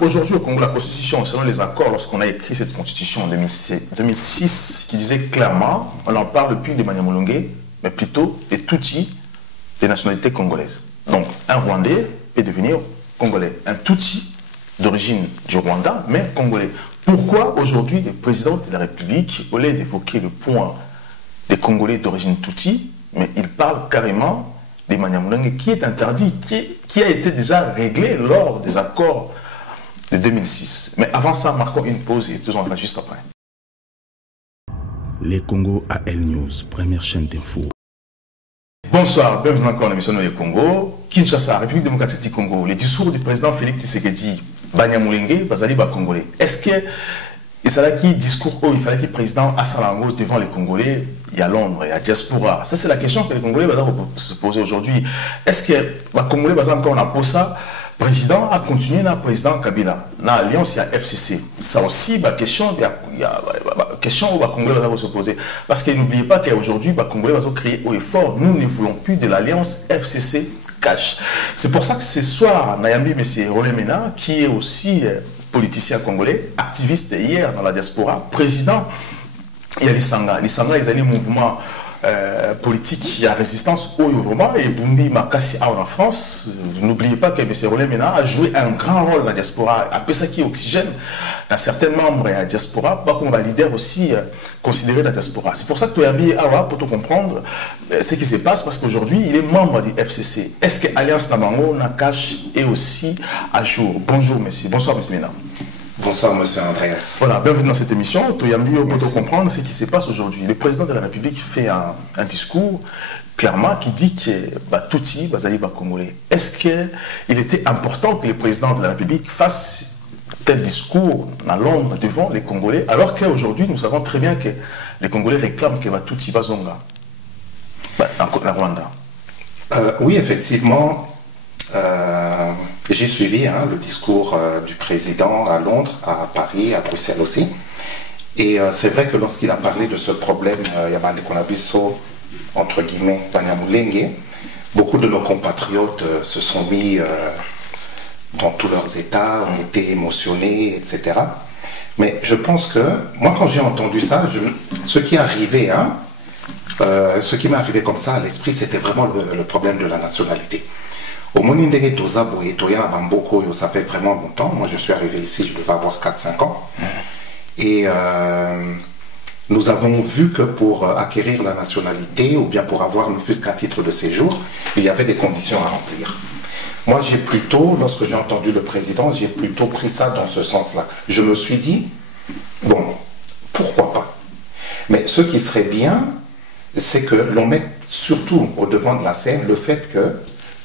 Aujourd'hui au Congo, la Constitution, selon les accords, lorsqu'on a écrit cette Constitution en 2006, qui disait clairement, on en parle depuis de Banyamulenge, mais plutôt des Tutsis des nationalités congolaises. Donc, un Rwandais peut devenir Congolais. Un Tutsi d'origine du Rwanda, mais Congolais. Pourquoi aujourd'hui le président de la République, au lieu d'évoquer le point des Congolais d'origine Tutsi, mais il parle carrément des Banyamulenge, qui est interdit, qui a été déjà réglé lors des accords de 2006. Mais avant ça, marquons une pause et nous en revenons juste après. Les Congo AL News, première chaîne d'info. Bonsoir, bienvenue encore à l'émission Les Congo. Kinshasa, République démocratique du Congo. Le discours du président Félix Tshisekedi, Banyamulenge, Bazali Congolais. Est-ce que il fallait qu'il discours il fallait que le président Assalango devant les Congolais, il y a Londres, il y a diaspora. Ça c'est la question que les Congolais vont se poser aujourd'hui. Est-ce que les Congolais vont encore en ça? Président a continué dans le président Kabila, dans l'alliance il y a FCC. Ça aussi, la question, il y a question où les Congolais vont se poser. Parce que n'oubliez pas qu'aujourd'hui, les Congolais vont créer haut et fort. Nous ne voulons plus de l'alliance FCC cash. C'est pour ça que ce soir, Nayambi M. Rolemena, qui est aussi politicien congolais, activiste hier dans la diaspora, président, il y a l'Isanga. L'Isanga, ils ont un mouvement politique, il y a résistance au vraiment, et Bundi Makassi en France. N'oubliez pas que M. Rolemena a joué un grand rôle dans la diaspora, à Pesaki Oxygène, dans certains membres de la diaspora, pas qu'on va leader aussi considéré la diaspora. C'est pour ça que tu as mis Awa pour te comprendre ce qui se passe, parce qu'aujourd'hui, il est membre du FCC. Est-ce que Alliance Nabango, Nakash est aussi à jour? Bonjour, monsieur. Bonsoir, monsieur Mena. Bonsoir, monsieur Andreas. Voilà, bienvenue dans cette émission. Toyambi, pour te comprendre ce qui se passe aujourd'hui. Le président de la République fait un discours clairement qui dit que Tutsi, Bazali, Congolais. Est-ce qu'il était important que le président de la République fasse tel discours à Londres devant les Congolais, alors qu'aujourd'hui, nous savons très bien que les Congolais réclament que Tutsi Bazonga en Rwanda? Oui, effectivement. J'ai suivi le discours du président à Londres, à Paris, à Bruxelles aussi. Et c'est vrai que lorsqu'il a parlé de ce problème, Yamane Konabiso, entre guillemets, Banyamulenge, beaucoup de nos compatriotes se sont mis dans tous leurs états, ont été émotionnés, etc. Mais je pense que, moi quand j'ai entendu ça, ce qui est arrivé, ce qui m'est arrivé comme ça à l'esprit, c'était vraiment le problème de la nationalité. Au Monindege Tozabo et Toyana Bamboko, ça fait vraiment longtemps. Moi, je suis arrivé ici, je devais avoir 4-5 ans. Et nous avons vu que pour acquérir la nationalité, ou bien pour avoir ne fût-ce qu'un titre de séjour, il y avait des conditions à remplir. Moi, j'ai plutôt, lorsque j'ai entendu le président, j'ai plutôt pris ça dans ce sens-là. Je me suis dit, bon, pourquoi pas? Mais ce qui serait bien, c'est que l'on mette surtout au devant de la scène le fait que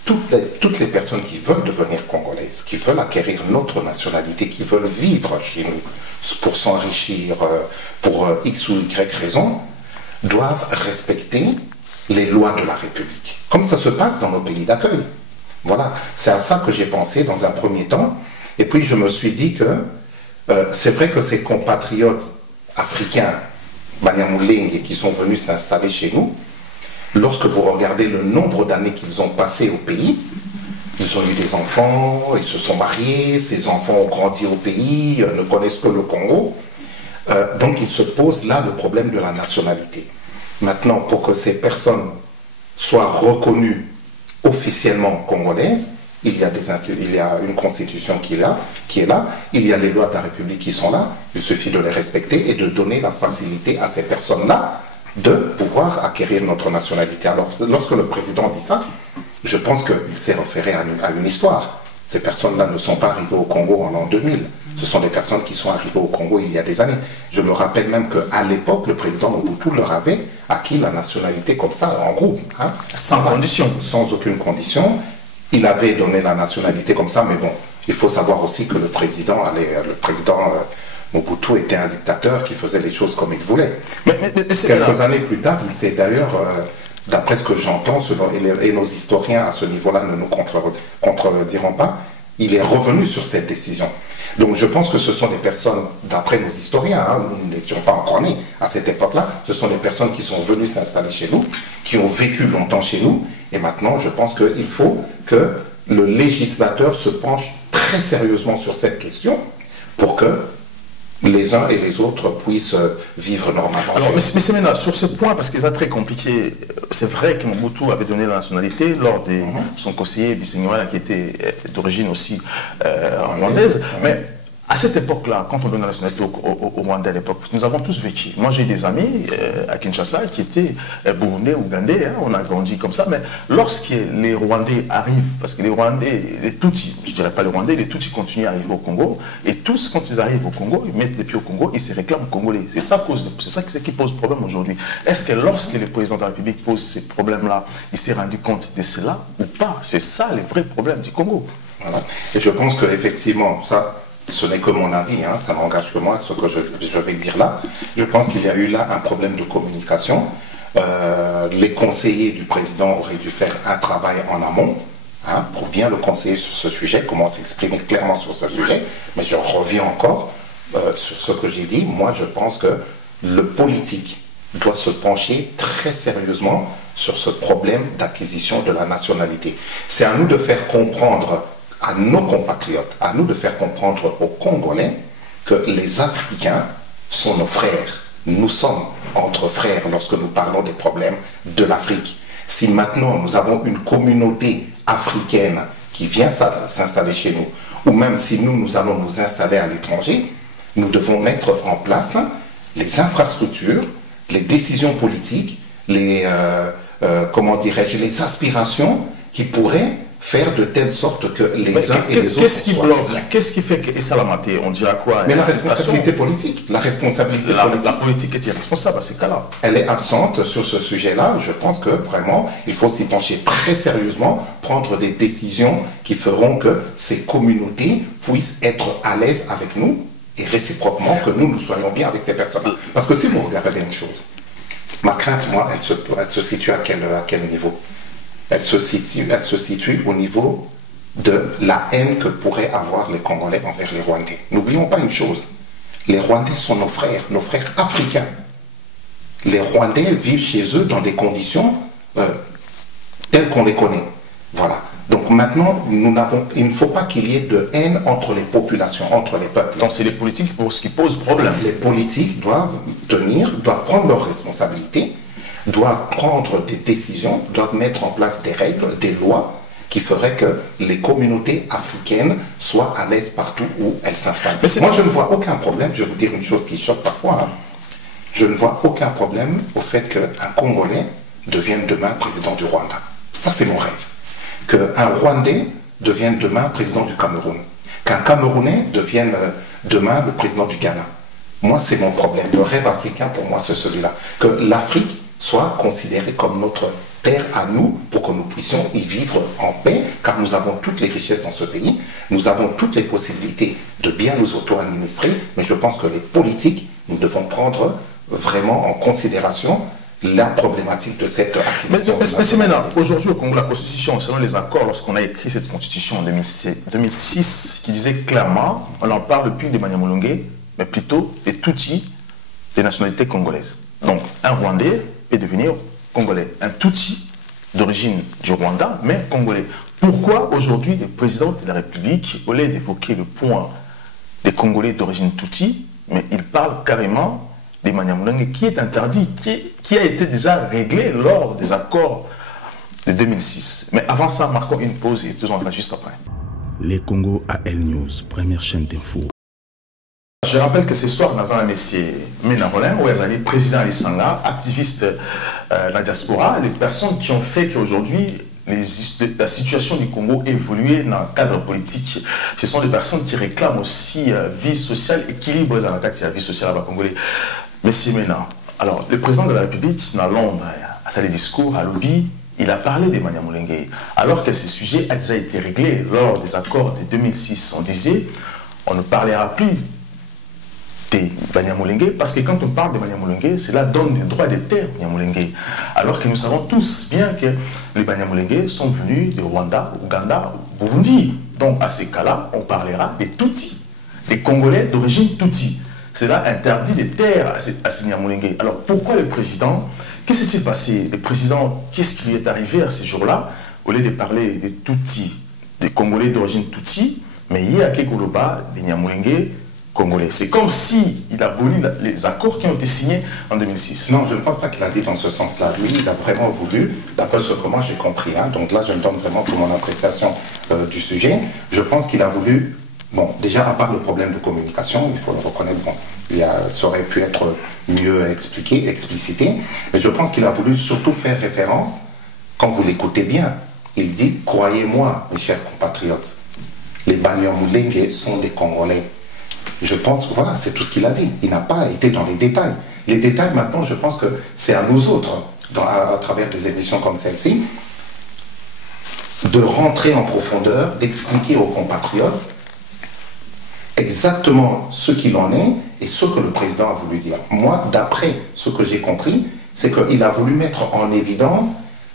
toutes les personnes qui veulent devenir congolaises, qui veulent acquérir notre nationalité, qui veulent vivre chez nous pour s'enrichir, pour X ou Y raison, doivent respecter les lois de la République. Comme ça se passe dans nos pays d'accueil. Voilà, c'est à ça que j'ai pensé dans un premier temps. Et puis je me suis dit que c'est vrai que ces compatriotes africains, Banyamulenge, qui sont venus s'installer chez nous, lorsque vous regardez le nombre d'années qu'ils ont passé au pays, ils ont eu des enfants, ils se sont mariés, ces enfants ont grandi au pays, ne connaissent que le Congo. Donc il se pose là le problème de la nationalité. Maintenant, pour que ces personnes soient reconnues officiellement congolaises, il y a une constitution qui est là, il y a les lois de la République qui sont là, il suffit de les respecter et de donner la facilité à ces personnes-là de pouvoir acquérir notre nationalité. Alors, lorsque le président dit ça, je pense qu'il s'est référé à une histoire. Ces personnes-là ne sont pas arrivées au Congo en l'an 2000. Ce sont des personnes qui sont arrivées au Congo il y a des années. Je me rappelle même qu'à l'époque, le président Mobutu leur avait acquis la nationalité comme ça, en groupe. Sans condition. Sans aucune condition. Il avait donné la nationalité comme ça, mais bon, il faut savoir aussi que le président Mobutu était un dictateur qui faisait les choses comme il voulait. Quelques années plus tard, il s'est d'ailleurs, d'après ce que j'entends, et nos historiens à ce niveau-là ne nous contrediront pas, il est revenu sur cette décision. Donc je pense que ce sont des personnes, d'après nos historiens, nous n'étions pas encore nés à cette époque-là, ce sont des personnes qui sont venues s'installer chez nous, qui ont vécu longtemps chez nous, et maintenant je pense qu'il faut que le législateur se penche très très sérieusement sur cette question pour que les uns et les autres puissent vivre normalement. Alors, mais c'est maintenant sur ce point, parce que c'est très compliqué, c'est vrai que Mobutu avait donné la nationalité lors de son conseiller Bisenyora, qui était d'origine aussi rwandaise, mais à cette époque-là, quand on donne la nationalité au Rwanda à l'époque, nous avons tous vécu. Moi, j'ai des amis à Kinshasa qui étaient burundais, ougandais, hein, on a grandi comme ça, mais lorsque les Rwandais arrivent, parce que les Rwandais, les Tutsis, je ne dirais pas les Rwandais, les Tutsis continuent à arriver au Congo, et tous, quand ils arrivent au Congo, ils mettent les pieds au Congo, ils se réclament congolais. C'est ça qui pose problème aujourd'hui. Est-ce que lorsque le président de la République pose ces problèmes-là, il s'est rendu compte de cela ou pas? C'est ça le vrai problème du Congo. Voilà. Et je pense qu'effectivement, ça... Ce n'est que mon avis, hein, ça n'engage que moi, ce que je vais dire là. Je pense qu'il y a eu là un problème de communication. Les conseillers du président auraient dû faire un travail en amont, hein, pour bien le conseiller sur ce sujet, comment s'exprimer clairement sur ce sujet. Mais je reviens encore sur ce que j'ai dit. Moi, je pense que le politique doit se pencher très sérieusement sur ce problème d'acquisition de la nationalité. C'est à nous de faire comprendre à nos compatriotes, à nous de faire comprendre aux Congolais que les Africains sont nos frères. Nous sommes entre frères lorsque nous parlons des problèmes de l'Afrique. Si maintenant nous avons une communauté africaine qui vient s'installer chez nous, ou même si nous allons nous installer à l'étranger, nous devons mettre en place les infrastructures, les décisions politiques, les, comment dirais-je, les aspirations qui pourraient faire de telle sorte que les uns et les autres soient bien. Qu'est-ce qui fait que Salamate, on dira quoi? Mais la responsabilité politique, la responsabilité politique. La politique est irresponsable à ces cas-là. Elle est absente sur ce sujet-là. Je pense que vraiment, il faut s'y pencher très sérieusement, prendre des décisions qui feront que ces communautés puissent être à l'aise avec nous et réciproquement que nous soyons bien avec ces personnes. Parce que si vous regardez une chose, ma crainte, moi, elle se situe à quel niveau? Elle se situe au niveau de la haine que pourraient avoir les Congolais envers les Rwandais. N'oublions pas une chose, les Rwandais sont nos frères africains. Les Rwandais vivent chez eux dans des conditions telles qu'on les connaît. Voilà. Donc maintenant, il ne faut pas qu'il y ait de haine entre les populations, entre les peuples. Donc c'est les politiques pour ce qui pose problème. Les politiques doivent prendre leurs responsabilités, doivent prendre des décisions, doivent mettre en place des règles, des lois qui feraient que les communautés africaines soient à l'aise partout où elles s'installent. Moi, je ne vois aucun problème, je vais vous dire une chose qui choque parfois, hein. Je ne vois aucun problème au fait qu'un Congolais devienne demain président du Rwanda. Ça, c'est mon rêve. Qu'un Rwandais devienne demain président du Cameroun. Qu'un Camerounais devienne demain le président du Ghana. Moi, c'est mon problème. Le rêve africain, pour moi, c'est celui-là. Que l'Afrique soit considérée comme notre terre à nous pour que nous puissions y vivre en paix, car nous avons toutes les richesses dans ce pays, nous avons toutes les possibilités de bien nous auto-administrer, mais je pense que les politiques, nous devons prendre vraiment en considération la problématique de cette acquisition. Mais c'est maintenant, aujourd'hui au Congo, la Constitution, selon les accords, lorsqu'on a écrit cette Constitution en 2006, qui disait clairement, on en parle depuis de Banyamulenge, mais plutôt des Tutsis des nationalités congolaises. Donc un Rwandais peut devenir Congolais, un Tutsi d'origine du Rwanda, mais Congolais. Pourquoi aujourd'hui le président de la République, au lieu d'évoquer le point des Congolais d'origine Tutsi, mais il parle carrément des Banyamulenge qui est interdit, qui a été déjà réglé lors des accords de 2006. Mais avant ça, marquons une pause et faisons là juste après. Les Congo AL News, première chaîne d'info. Je rappelle que ce soir, nous avons M. Ménarolin, président Alissanga, activiste de la diaspora, les personnes qui ont fait qu'aujourd'hui, la situation du Congo évolué dans le cadre politique. Ce sont des personnes qui réclament aussi vie sociale, équilibre dans le cadre de la vie sociale à Congolais. Monsieur Ménard, alors le président de la République, dans Londres, à sa discours, à Lobby, il a parlé des Banyamulenge, alors que ce sujet a déjà été réglé lors des accords de 2006. On disait, on ne parlera plus des Banyamulenge, parce que quand on parle des Banyamulenge, cela donne des droits des terres Banyamulenge. Alors que nous savons tous bien que les Banyamulenge sont venus de Rwanda, Ouganda, Burundi. Donc à ces cas-là, on parlera des Tutsis, des Congolais d'origine Tutsi. Cela interdit des terres à ces Banyamulenge. Alors pourquoi le président, qu'est-ce qui s'est passé? Le président, qu'est-ce qui lui est arrivé à ces jours-là? Au lieu de parler des Tutsis, des Congolais d'origine Tutsi, Mais il y a Kekoloba, les Nyamulenge congolais. C'est comme si il a aboli les accords qui ont été signés en 2006. Non, je ne pense pas qu'il a dit dans ce sens-là. Lui, il a vraiment voulu, d'après ce que moi j'ai compris, hein, donc là je me donne vraiment pour mon appréciation du sujet, je pense qu'il a voulu, bon, déjà à part le problème de communication, il faut le reconnaître, bon, ça aurait pu être mieux expliqué, explicité, mais je pense qu'il a voulu surtout faire référence, quand vous l'écoutez bien, il dit, croyez-moi, mes chers compatriotes, les Banyamulenge sont des Congolais. Je pense, voilà, c'est tout ce qu'il a dit. Il n'a pas été dans les détails. Les détails, maintenant, je pense que c'est à nous autres, à travers des émissions comme celle-ci, de rentrer en profondeur, d'expliquer aux compatriotes exactement ce qu'il en est et ce que le président a voulu dire. Moi, d'après ce que j'ai compris, c'est qu'il a voulu mettre en évidence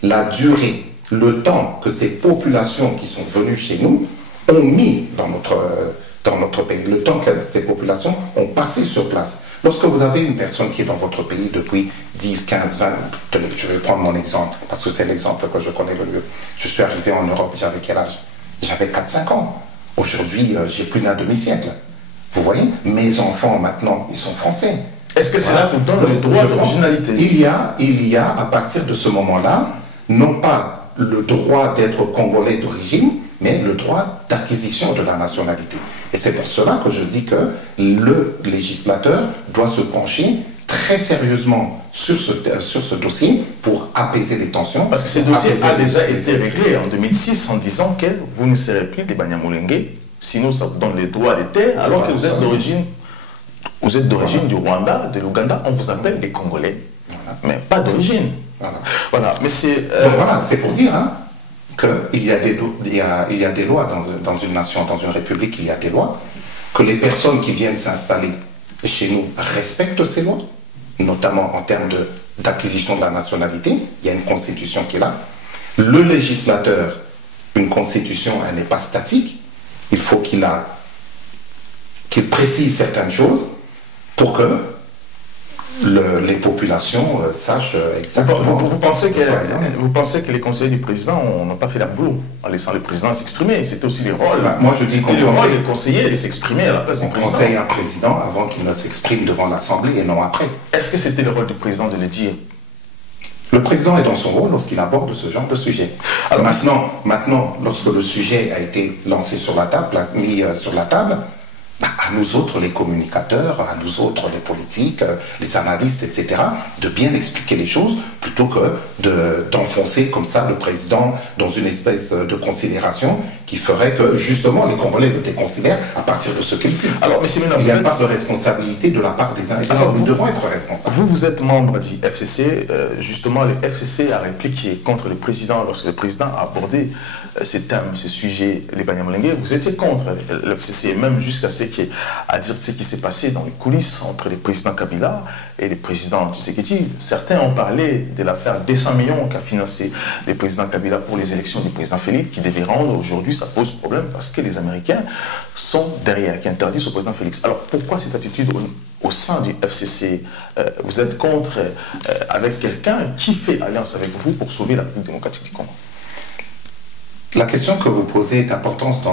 la durée, le temps que ces populations qui sont venues chez nous ont mis dans notre pays, le temps que ces populations ont passé sur place. Lorsque vous avez une personne qui est dans votre pays depuis 10, 15, 20, tenez, je vais prendre mon exemple, parce que c'est l'exemple que je connais le mieux. Je suis arrivé en Europe, j'avais quel âge? J'avais 4-5 ans. Aujourd'hui, j'ai plus d'un demi-siècle. Vous voyez? Mes enfants, maintenant, ils sont français. Est-ce que cela vous donne le droit d'originalité? Il y a, à partir de ce moment-là, non pas le droit d'être congolais d'origine, mais le droit d'acquisition de la nationalité. Et c'est pour cela que je dis que le législateur doit se pencher très sérieusement sur ce dossier pour apaiser les tensions. Parce que ce dossier a déjà été réglé en 2006 en disant que vous ne serez plus des Banyamulenge, sinon ça vous donne les droits des terres, alors voilà, que vous êtes d'origine du Rwanda, de l'Ouganda, on vous appelle des Congolais, voilà, mais pas d'origine. Voilà, mais c'est... Donc voilà, c'est pour dire hein, qu'il y a des lois dans une nation, dans une république, il y a des lois, que les personnes qui viennent s'installer chez nous respectent ces lois, notamment en termes d'acquisition de la nationalité. Il y a une constitution qui est là. Le législateur, une constitution, elle n'est pas statique. Il faut qu'il précise certaines choses pour que les populations sachent exactement. Vous pensez que les conseillers du président n'ont pas fait leur boulot en laissant le président s'exprimer? C'était aussi les rôles. Moi, je dis le rôle des conseillers de s'exprimer à la place du président. On conseille un président avant qu'il ne s'exprime devant l'Assemblée et non après. Est-ce que c'était le rôle du président de le dire? Le président est dans son rôle lorsqu'il aborde ce genre de sujet. Alors maintenant, lorsque le sujet a été lancé sur la table, mis sur la table, à nous autres les communicateurs, à nous autres les politiques, les analystes, etc., de bien expliquer les choses plutôt que d'enfoncer comme ça le président dans une espèce de considération qui ferait que justement les Congolais le déconsidèrent à partir de ce qu'il dit. Alors, M. Mena, il n'y a pas de responsabilité de la part des uns et des autres. Nous devons être responsables. Vous êtes membre du FCC. Justement, le FCC a répliqué contre le président lorsque le président a abordé ces thèmes, ces sujets, les Banyamulenge. Vous étiez contre le FCC, même jusqu'à à dire ce qui s'est passé dans les coulisses entre le président Kabila et le président Tshisekedi. Certains ont parlé de l'affaire des 100 millions qu'a financé le président Kabila pour les élections du président Félix, qui devait rendre aujourd'hui. Ça pose problème parce que les Américains sont derrière, qui interdisent au président Félix. Alors pourquoi cette attitude au sein du FCC? Vous êtes contre avec quelqu'un qui fait alliance avec vous pour sauver la République démocratique du Congo? La question que vous posez est importante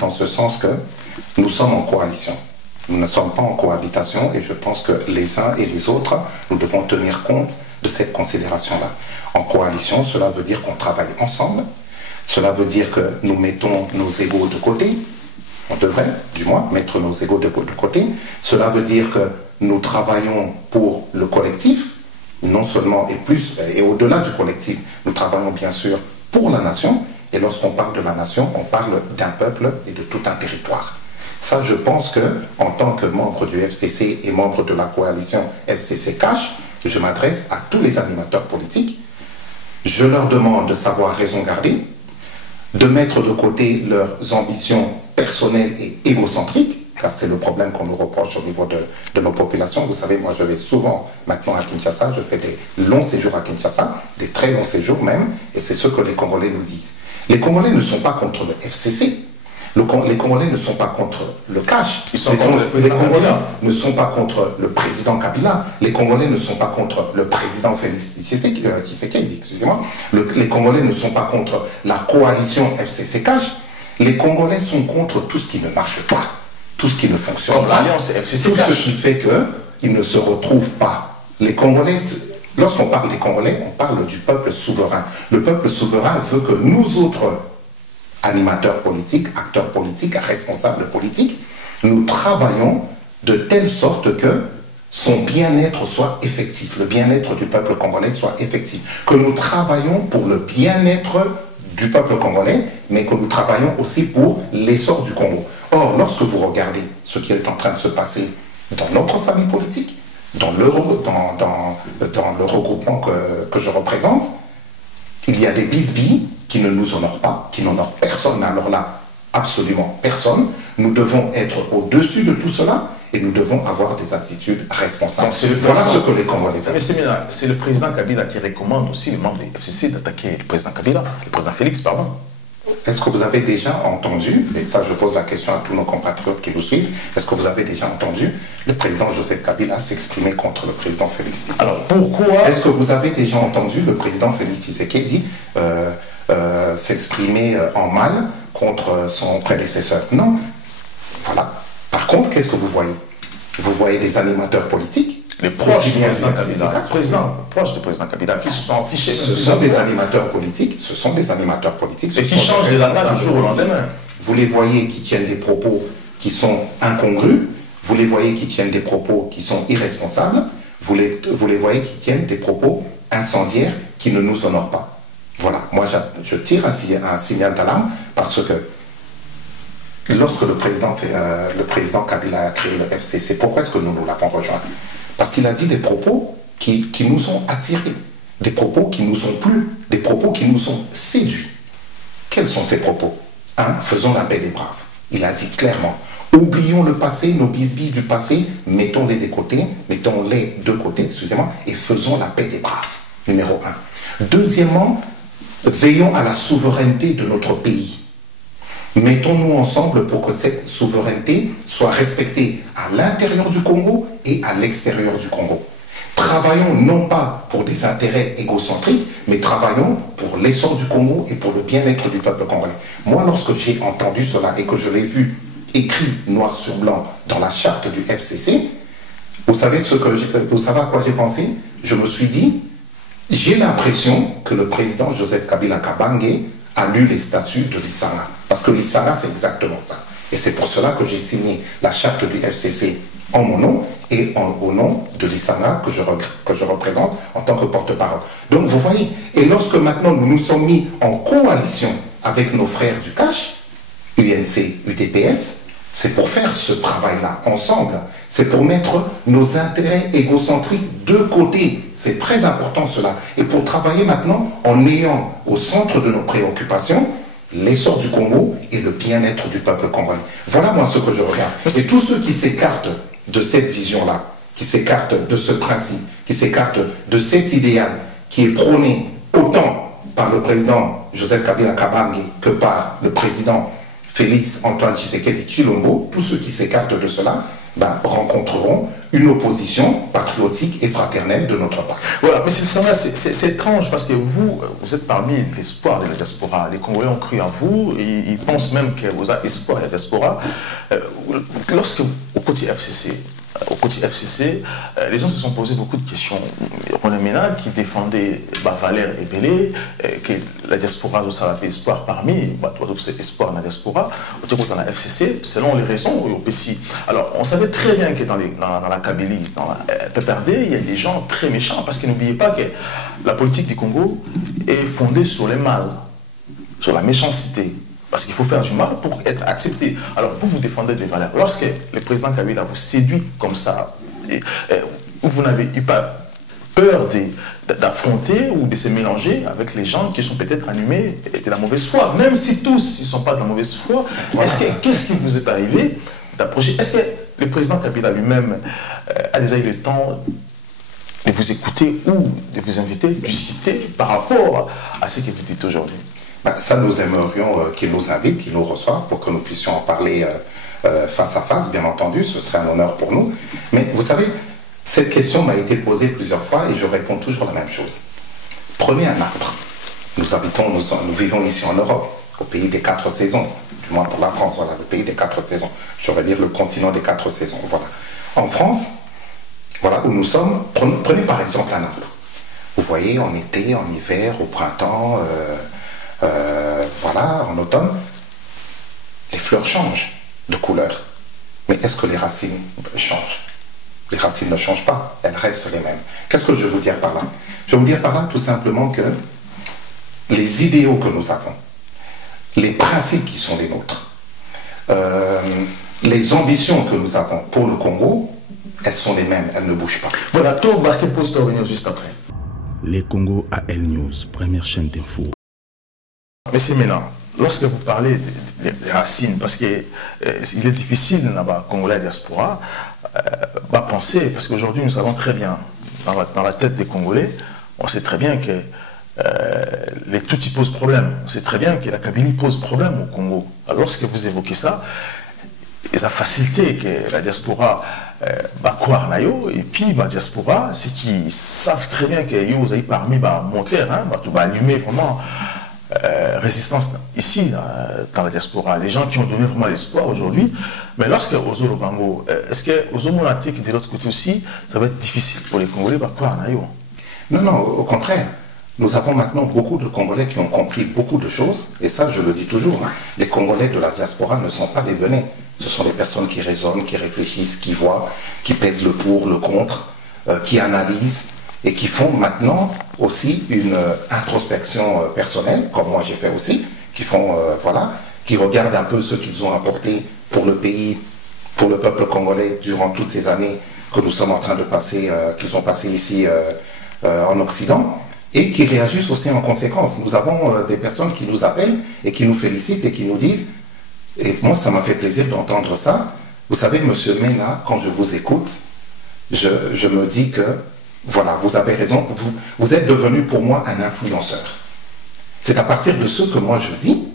dans ce sens que nous sommes en coalition. Nous ne sommes pas en cohabitation et je pense que les uns et les autres, nous devons tenir compte de cette considération-là. En coalition, cela veut dire qu'on travaille ensemble. Cela veut dire que nous mettons nos égos de côté. On devrait, du moins, mettre nos égos de côté. Cela veut dire que nous travaillons pour le collectif, non seulement et au-delà du collectif, nous travaillons bien sûr pour la nation. Et lorsqu'on parle de la nation, on parle d'un peuple et de tout un territoire. Ça, je pense que, en tant que membre du FCC et membre de la coalition FCC Cash, je m'adresse à tous les animateurs politiques. Je leur demande de savoir raison garder, de mettre de côté leurs ambitions personnelles et égocentriques, car c'est le problème qu'on nous reproche au niveau de nos populations. Vous savez, moi je vais souvent maintenant à Kinshasa, je fais des longs séjours à Kinshasa, des très longs séjours même, et c'est ce que les Congolais nous disent. Les Congolais ne sont pas contre le FCC. Les Congolais ne sont pas contre le cash. Les Congolais ne sont pas contre le président Kabila. Les Congolais ne sont pas contre le président Félix Tshisekedi, excusez-moi. Les Congolais ne sont pas contre la coalition FCC Cash. Les Congolais sont contre tout ce qui ne marche pas, tout ce qui ne fonctionne Comme pas, l'alliance FCC tout ce cache. qui fait qu'ils ne se retrouvent pas. Les Congolais, lorsqu'on parle des Congolais, on parle du peuple souverain. Le peuple souverain veut que nous autres animateurs politiques, acteurs politiques, responsables politiques, nous travaillons de telle sorte que son bien-être soit effectif, le bien-être du peuple congolais soit effectif, que nous travaillons pour le bien-être du peuple congolais, mais que nous travaillons aussi pour l'essor du Congo. Or, lorsque vous regardez ce qui est en train de se passer dans notre famille politique, dans le regroupement que je représente, il y a des bisbilles qui ne nous honorent pas, qui n'honorent personne, alors là, absolument personne. Nous devons être au-dessus de tout cela et nous devons avoir des attitudes responsables. Voilà ce que les Congolais veulent. Mais c'est le président Kabila qui recommande aussi les membres du FCC d'attaquer le président Kabila, le président Félix, pardon. Est-ce que vous avez déjà entendu, et ça je pose la question à tous nos compatriotes qui nous suivent, est-ce que vous avez déjà entendu le président Joseph Kabila s'exprimer contre le président Félix Tshisekedi? Alors pourquoi? Est-ce que vous avez déjà entendu le président Félix Tshisekedi s'exprimer en mal contre son prédécesseur? Non. Voilà. Par contre, qu'est-ce que vous voyez? Vous voyez des animateurs politiques, les proches du président Kabila, proches du président Kabila, qui se sont affichés. Ce sont des animateurs politiques, Et qui changent des langages du jour au lendemain. Vous les voyez qui tiennent des propos qui sont incongrus, vous les voyez qui tiennent des propos qui sont irresponsables, vous les voyez qui tiennent des propos incendiaires qui ne nous honorent pas. Voilà, moi je tire un signal d'alarme parce que lorsque le président Kabila a créé le FCC, pourquoi est-ce que nous l'avons rejoint? Parce qu'il a dit des propos qui nous ont attirés, des propos qui nous ont plu, des propos qui nous ont séduits. Quels sont ces propos? Faisons la paix des braves. Il a dit clairement, oublions le passé, nos bisbilles du passé, mettons-les de côté, excusez-moi, et faisons la paix des braves. Numéro 1. Deuxièmement, veillons à la souveraineté de notre pays. Mettons-nous ensemble pour que cette souveraineté soit respectée à l'intérieur du Congo et à l'extérieur du Congo. Travaillons non pas pour des intérêts égocentriques, mais travaillons pour l'essor du Congo et pour le bien-être du peuple congolais. Moi, lorsque j'ai entendu cela et que je l'ai vu écrit noir sur blanc dans la charte du FCC, vous savez à quoi j'ai pensé? Je me suis dit, j'ai l'impression que le président Joseph Kabila Kabange a lu les statuts de l'Isanga. Parce que l'Isanga, c'est exactement ça. Et c'est pour cela que j'ai signé la charte du FCC en mon nom et au nom de l'Isanga que je représente en tant que porte-parole. Donc vous voyez, et lorsque maintenant nous nous sommes mis en coalition avec nos frères du CACH, UNC, UDPS, c'est pour faire ce travail-là ensemble. C'est pour mettre nos intérêts égocentriques de côté. C'est très important cela. Et pour travailler maintenant en ayant au centre de nos préoccupations l'essor du Congo et le bien-être du peuple congolais. Voilà moi ce que je regarde. Et tous ceux qui s'écartent de cette vision-là, qui s'écartent de ce principe, qui s'écartent de cet idéal qui est prôné autant par le président Joseph Kabila Kabange que par le président Félix Antoine Tshisekedi Tshilombo, tous ceux qui s'écartent de cela rencontreront une opposition patriotique et fraternelle de notre part. Voilà, mais c'est étrange parce que vous êtes parmi l'espoir de la diaspora. Les Congolais ont cru en vous, ils pensent même que vous avez espoir de la diaspora. Lorsque, au côté FCC, les gens se sont posé beaucoup de questions. René Ménal qui défendait Valère et Bélé, que la diaspora doit savoir espoir parmi, c'est espoir dans la diaspora, dans la FCC, selon les raisons au PCI. Alors, on savait très bien que dans la Kabylie, dans la PPRD, il y a des gens très méchants, parce que n'oubliez pas que la politique du Congo est fondée sur les mal, sur la méchanceté. Parce qu'il faut faire du mal pour être accepté. Alors, vous défendez des valeurs. Lorsque le président Kabila vous séduit comme ça, vous n'avez eu pas peur d'affronter ou de se mélanger avec les gens qui sont peut-être animés de la mauvaise foi. Même si tous ne sont pas de la mauvaise foi, voilà. Qu'est-ce qui vous est arrivé d'approcher? Est-ce que le président Kabila lui-même a déjà eu le temps de vous écouter ou de vous inviter, de discuter par rapport à ce que vous dites aujourd'hui? Ça, nous aimerions qu'il nous invite, qu'il nous reçoive pour que nous puissions en parler face à face, bien entendu, ce serait un honneur pour nous. Mais vous savez, cette question m'a été posée plusieurs fois et je réponds toujours la même chose. Prenez un arbre. Nous vivons ici en Europe, au pays des 4 saisons, du du moins pour la France, voilà, le pays des 4 saisons. Je vais dire le continent des 4 saisons, voilà. En France, voilà où nous sommes, prenez par exemple un arbre. Vous voyez, en été, en hiver, au printemps, voilà, en automne, les fleurs changent de couleur. Mais est-ce que les racines changent? Les racines ne changent pas, elles restent les mêmes. Qu'est-ce que je veux vous dire par là? Je veux vous dire par là tout simplement que les idéaux que nous avons, les principes qui sont les nôtres, les ambitions que nous avons pour le Congo, elles sont les mêmes, elles ne bougent pas. Voilà, tout embarqué pour se revenir juste après. Les Congo AL News, première chaîne d'info. Monsieur Mélan, lorsque vous parlez des racines, parce qu'il est difficile là-bas, Congolais diaspora, penser, parce qu'aujourd'hui nous savons très bien, dans la tête des Congolais, on sait très bien que les Tutsis posent problème, on sait très bien que la Kabylie pose problème au Congo. Alors, lorsque vous évoquez ça, ça facilite que la diaspora croire nayo, et puis la diaspora, c'est qu'ils savent très bien que vous avez parmi moteur, tu vas allumer vraiment résistance ici dans la diaspora, les gens qui ont donné vraiment l'espoir aujourd'hui. Mais lorsque aux Olobango, est-ce que aux Omonatik de l'autre côté aussi, ça va être difficile pour les Congolais croire nayo? Non, non, au contraire. Nous avons maintenant beaucoup de Congolais qui ont compris beaucoup de choses, et ça je le dis toujours, les Congolais de la diaspora ne sont pas des benets, ce sont des personnes qui raisonnent, qui réfléchissent, qui voient, qui pèsent le pour, le contre, qui analysent, et qui font maintenant aussi une introspection personnelle, comme moi j'ai fait aussi, qui font, voilà, qui regardent un peu ce qu'ils ont apporté pour le pays, pour le peuple congolais durant toutes ces années que nous sommes en train de passer, qu'ils ont passé ici en Occident, et qui réagissent aussi en conséquence. Nous avons des personnes qui nous appellent et qui nous félicitent et qui nous disent, et moi ça m'a fait plaisir d'entendre ça, vous savez Monsieur Mena, quand je vous écoute, je me dis que, voilà, vous avez raison, vous êtes devenu pour moi un influenceur. C'est à partir de ce que moi je dis,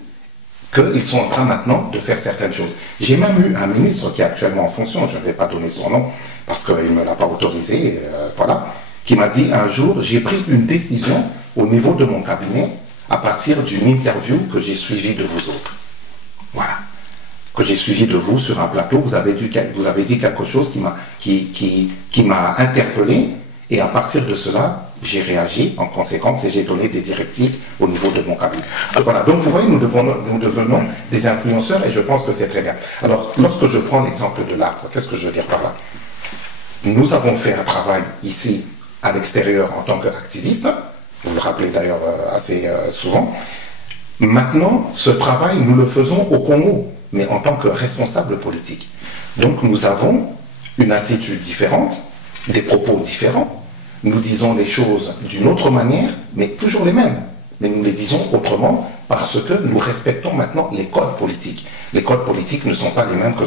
qu'ils sont en train maintenant de faire certaines choses. J'ai même eu un ministre qui est actuellement en fonction, je ne vais pas donner son nom, parce qu'il ne me l'a pas autorisé, voilà, qui m'a dit un jour, j'ai pris une décision au niveau de mon cabinet à partir d'une interview que j'ai suivie de vous autres. Voilà. Que j'ai suivi de vous sur un plateau, vous avez dit quelque chose qui m'a interpellé, et à partir de cela, j'ai réagi en conséquence et j'ai donné des directives au niveau de mon cabinet. Voilà. Donc vous voyez, nous devenons des influenceurs et je pense que c'est très bien. Alors, lorsque je prends l'exemple de l'arbre, qu'est-ce que je veux dire par là? Nous avons fait un travail ici, à l'extérieur en tant qu'activiste, vous le rappelez d'ailleurs assez souvent. Maintenant, ce travail, nous le faisons au Congo, mais en tant que responsable politique. Donc nous avons une attitude différente, des propos différents, nous disons les choses d'une autre manière, mais toujours les mêmes. Mais nous les disons autrement parce que nous respectons maintenant les codes politiques. Les codes politiques ne sont pas les mêmes que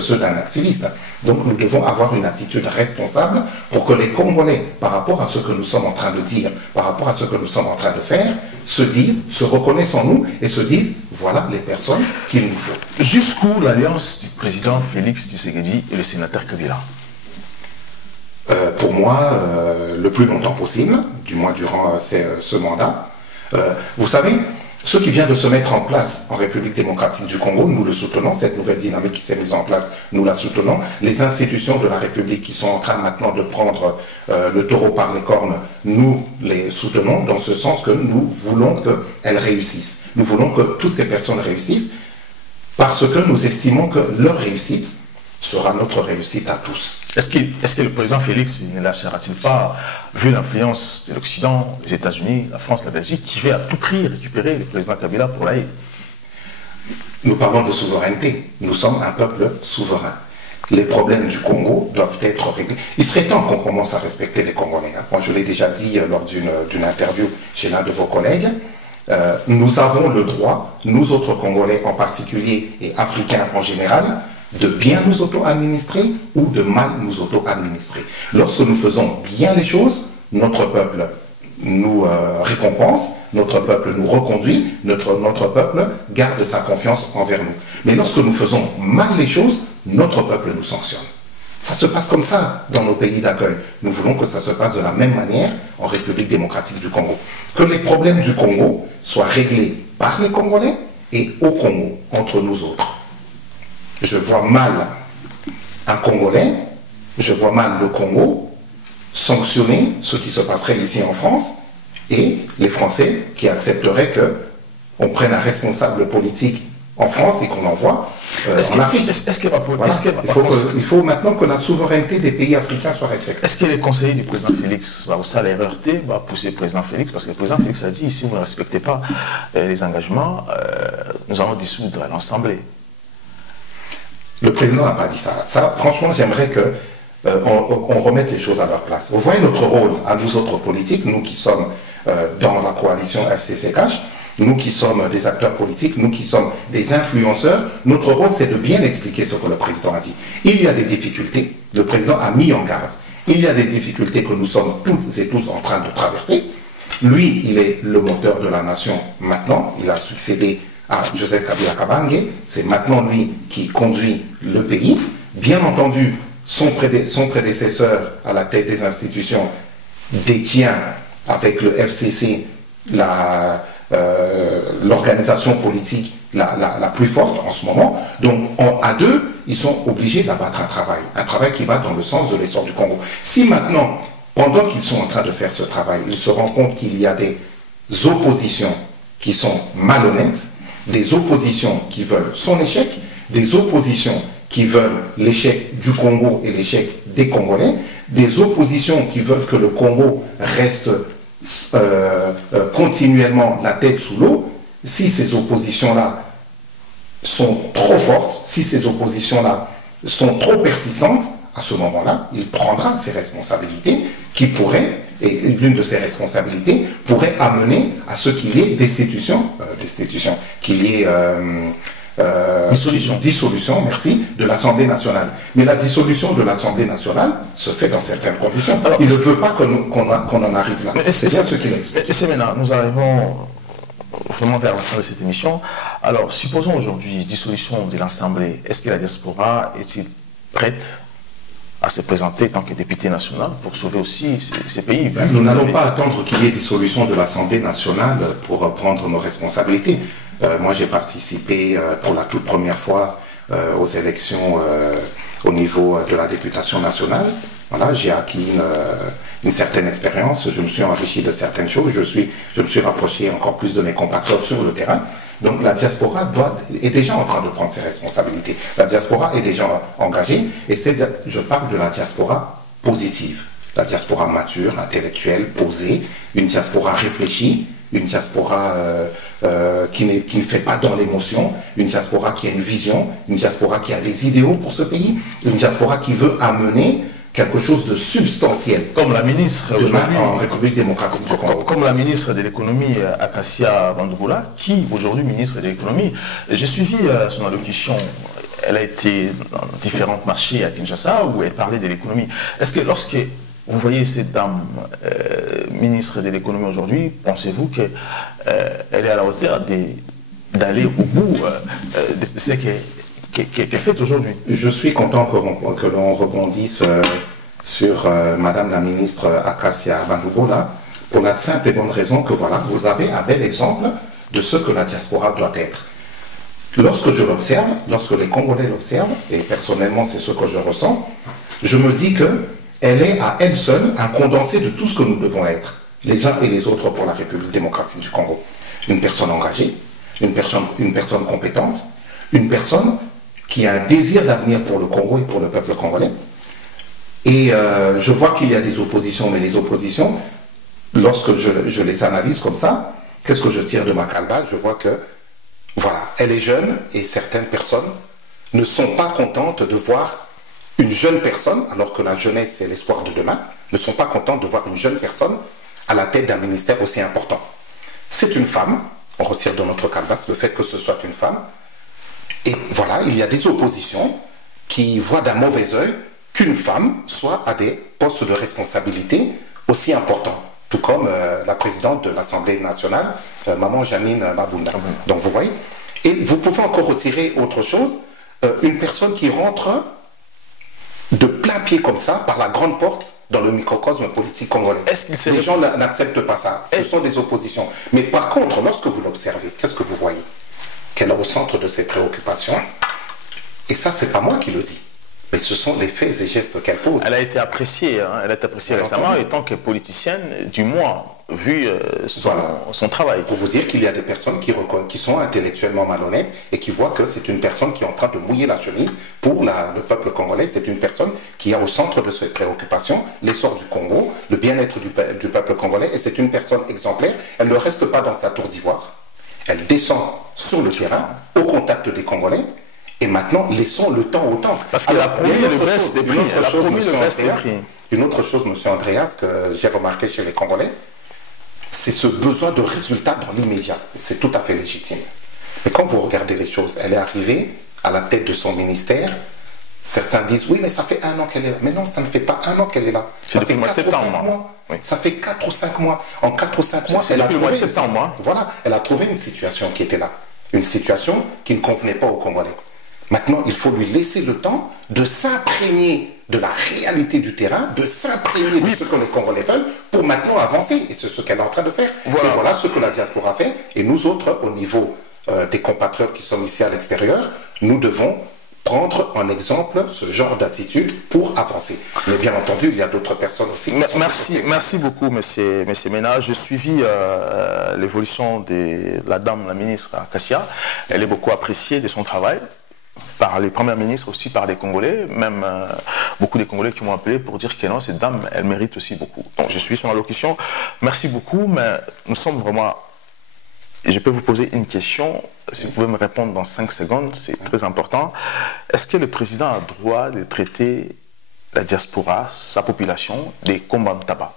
ceux d'un activiste. Donc nous devons avoir une attitude responsable pour que les Congolais, par rapport à ce que nous sommes en train de dire, par rapport à ce que nous sommes en train de faire, se disent, se reconnaissent en nous et se disent, voilà les personnes qu'il nous faut. Jusqu'où l'alliance du président Félix Tshisekedi et le sénateur Kabila? Pour moi, le plus longtemps possible, du moins durant ce mandat. Vous savez, ce qui vient de se mettre en place en République démocratique du Congo, nous le soutenons, cette nouvelle dynamique qui s'est mise en place, nous la soutenons. Les institutions de la République qui sont en train maintenant de prendre le taureau par les cornes, nous les soutenons dans ce sens que nous voulons qu'elles réussissent. Nous voulons que toutes ces personnes réussissent parce que nous estimons que leur réussite sera notre réussite à tous. Est-ce que le président Félix ne lâchera-t-il pas, vu l'influence de l'Occident, les États-Unis, la France, la Belgique, qui veut à tout prix récupérer le président Kabila pour l'AE? Nous parlons de souveraineté. Nous sommes un peuple souverain. Les problèmes du Congo doivent être réglés. Il serait temps qu'on commence à respecter les Congolais. Moi, je l'ai déjà dit lors d'une interview chez l'un de vos collègues. Nous avons le droit, nous autres Congolais en particulier et Africains en général, de bien nous auto-administrer ou de mal nous auto-administrer. Lorsque nous faisons bien les choses, notre peuple nous récompense, notre peuple nous reconduit, notre peuple garde sa confiance envers nous. Mais lorsque nous faisons mal les choses, notre peuple nous sanctionne. Ça se passe comme ça dans nos pays d'accueil. Nous voulons que ça se passe de la même manière en République démocratique du Congo. Que les problèmes du Congo soient réglés par les Congolais et au Congo, entre nous autres. Je vois mal un Congolais, je vois mal le Congo sanctionner ce qui se passerait ici en France et les Français qui accepteraient qu'on prenne un responsable politique en France et qu'on l'envoie en Afrique. Il faut maintenant que la souveraineté des pays africains soit respectée. Est-ce que les conseillers du président Félix va aussi aller heurter, va pousser le président Félix, parce que le président Félix a dit, si vous ne respectez pas les engagements, nous allons dissoudre l'Assemblée. Le président n'a pas dit ça. Ça, franchement, j'aimerais que on remette les choses à leur place. Vous voyez notre rôle à nous autres politiques, nous qui sommes dans la coalition FCCH, nous qui sommes des acteurs politiques, nous qui sommes des influenceurs, notre rôle c'est de bien expliquer ce que le président a dit. Il y a des difficultés, le président a mis en garde. Il y a des difficultés que nous sommes toutes et tous en train de traverser. Lui, il est le moteur de la nation maintenant, il a succédé à Joseph Kabila Kabange, c'est maintenant lui qui conduit le pays. Bien entendu, son prédécesseur à la tête des institutions détient avec le FCC l'organisation politique la plus forte en ce moment. Donc, à deux, ils sont obligés d'abattre un travail qui va dans le sens de l'essor du Congo. Si maintenant, pendant qu'ils sont en train de faire ce travail, ils se rendent compte qu'il y a des oppositions qui sont malhonnêtes, des oppositions qui veulent son échec, des oppositions qui veulent l'échec du Congo et l'échec des Congolais, des oppositions qui veulent que le Congo reste continuellement la tête sous l'eau. Si ces oppositions-là sont trop fortes, si ces oppositions-là sont trop persistantes, à ce moment-là, il prendra ses responsabilités qui pourraient, et l'une de ces responsabilités pourrait amener à ce qu'il y ait destitution, qu'il y ait dissolution, merci, de l'Assemblée nationale. Mais la dissolution de l'Assemblée nationale se fait dans certaines conditions. Alors, il ne veut pas qu'on en arrive là. C'est bien ce qu'il explique. Et c'est maintenant, nous arrivons vraiment vers la fin de cette émission. Alors, supposons aujourd'hui dissolution de l'Assemblée. Est-ce que la diaspora est-il prête à se présenter en tant que député national pour sauver aussi ces pays? Nous n'allons pas attendre qu'il y ait dissolution de l'Assemblée nationale pour prendre nos responsabilités. Moi, j'ai participé pour la toute première fois aux élections au niveau de la députation nationale. Voilà, j'ai acquis une certaine expérience, je me suis enrichi de certaines choses, je me suis rapproché encore plus de mes compatriotes sur le terrain. Donc la diaspora est déjà en train de prendre ses responsabilités. La diaspora est déjà engagée, et je parle de la diaspora positive. La diaspora mature, intellectuelle, posée, une diaspora réfléchie, une diaspora qui ne fait pas dans l'émotion, une diaspora qui a une vision, une diaspora qui a des idéaux pour ce pays, une diaspora qui veut amener quelque chose de substantiel. Comme la ministre aujourd'hui en République démocratique du Congo. Comme la ministre de l'économie, Akasia Bandougoula, qui aujourd'hui ministre de l'économie. J'ai suivi son allocution. Elle a été dans différents marchés à Kinshasa où elle parlait de l'économie. Est-ce que lorsque vous voyez cette dame ministre de l'économie aujourd'hui, pensez-vous qu'elle est à la hauteur d'aller au bout de ce qu'elle fait aujourd'hui? Je suis content que l'on rebondisse sur Madame la ministre Akasia Bandougoula pour la simple et bonne raison que voilà, vous avez un bel exemple de ce que la diaspora doit être. Lorsque je l'observe, lorsque les Congolais l'observent, et personnellement c'est ce que je ressens, je me dis qu'elle est à elle seule un condensé de tout ce que nous devons être, les uns et les autres pour la République démocratique du Congo. Une personne engagée, une personne compétente, une personne qui a un désir d'avenir pour le Congo et pour le peuple congolais. Et je vois qu'il y a des oppositions, mais les oppositions, lorsque je les analyse comme ça, qu'est-ce que je tire de ma calebasse? Je vois que, voilà, elle est jeune et certaines personnes ne sont pas contentes de voir une jeune personne, alors que la jeunesse c'est l'espoir de demain, ne sont pas contentes de voir une jeune personne à la tête d'un ministère aussi important. C'est une femme, on retire de notre calebasse le fait que ce soit une femme. Et voilà, il y a des oppositions qui voient d'un mauvais œil qu'une femme soit à des postes de responsabilité aussi importants, tout comme la présidente de l'Assemblée nationale, Maman Janine Mabunda. Donc vous voyez, et vous pouvez encore retirer autre chose, une personne qui rentre de plein pied comme ça, par la grande porte, dans le microcosme politique congolais. Les gens n'acceptent pas ça, ce sont des oppositions. Mais par contre, lorsque vous l'observez, qu'est-ce que vous voyez? qu'elle est au centre de ses préoccupations. Et ça, c'est pas moi qui le dis. Mais ce sont les faits et gestes qu'elle pose. Elle a été appréciée, hein, elle a été appréciée récemment, et tant que politicienne, du moins, vu son travail. Pour vous dire qu'il y a des personnes qui sont intellectuellement malhonnêtes et qui voient que c'est une personne qui est en train de mouiller la chemise pour le peuple congolais. C'est une personne qui est au centre de ses préoccupations, l'essor du Congo, le bien-être du peuple congolais, et c'est une personne exemplaire. Elle ne reste pas dans sa tour d'ivoire. Elle descend sur le terrain, au contact des Congolais. Et maintenant, laissons le temps au temps. Parce qu'elle a promis le baisse des prix. Une autre chose, M. Andreas, que j'ai remarqué chez les Congolais, c'est ce besoin de résultats dans l'immédiat. C'est tout à fait légitime. Mais quand vous regardez les choses, elle est arrivée à la tête de son ministère. Certains disent, oui, mais ça fait 1 an qu'elle est là. Mais non, ça ne fait pas 1 an qu'elle est là. Ça fait 4 ou 5 mois. Oui. Ça fait 4 ou 5 mois. En 4 ou 5 mois, elle a trouvé une situation qui était là. Une situation qui ne convenait pas aux Congolais. Maintenant, il faut lui laisser le temps de s'imprégner de la réalité du terrain, de s'imprégner de ce que les Congolais veulent pour maintenant avancer. Et c'est ce qu'elle est en train de faire. Voilà. Et voilà ce que la diaspora fait. Et nous autres, au niveau des compatriotes qui sont ici à l'extérieur, nous devons prendre en exemple ce genre d'attitude pour avancer. Mais bien entendu, il y a d'autres personnes aussi. Merci beaucoup, monsieur Mena. J'ai suivi l'évolution de la dame, la ministre Kassia. Elle est beaucoup appréciée de son travail par les premiers ministres, aussi par les Congolais, même beaucoup des Congolais qui m'ont appelé pour dire que non, cette dame, elle mérite aussi beaucoup. Donc je suis son allocution. Merci beaucoup, mais nous sommes vraiment... Je peux vous poser une question, si vous pouvez me répondre dans 5 secondes, c'est très important. Est-ce que le président a le droit de traiter la diaspora, sa population, des combattants de tabac?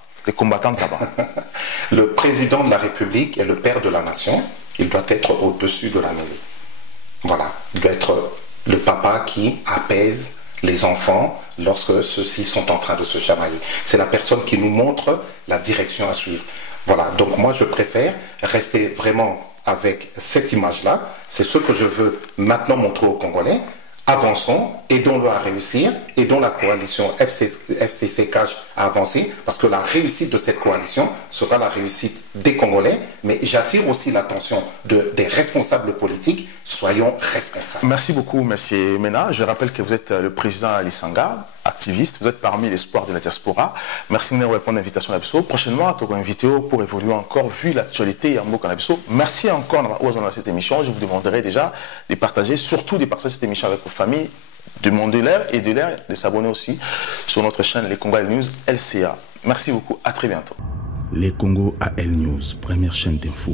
Le président de la République est le père de la nation, il doit être au-dessus de la mêlée. Voilà, il doit être le papa qui apaise les enfants lorsque ceux-ci sont en train de se chamailler. C'est la personne qui nous montre la direction à suivre. Voilà, donc moi je préfère rester vraiment avec cette image-là. C'est ce que je veux maintenant montrer aux Congolais. Avançons, aidons-le à réussir, aidons la coalition FCC-CAJ à avancer, parce que la réussite de cette coalition sera la réussite des Congolais, mais j'attire aussi l'attention des responsables politiques, soyons responsables. Merci beaucoup, monsieur Mena. Je rappelle que vous êtes le président Alisanga, activiste, vous êtes parmi l'espoir de la diaspora. Merci de répondre à l'invitation à l'Abisso. Prochainement, tu auras une vidéo pour évoluer encore, vu l'actualité en Mboka Nabisso. Merci encore dans cette émission. Je vous demanderai déjà de partager, surtout de partager cette émission avec vos familles, demander l'air et de l'air de s'abonner aussi sur notre chaîne Les Congo AL News LCA. Merci beaucoup, à très bientôt. Les Congo AL News, première chaîne d'info.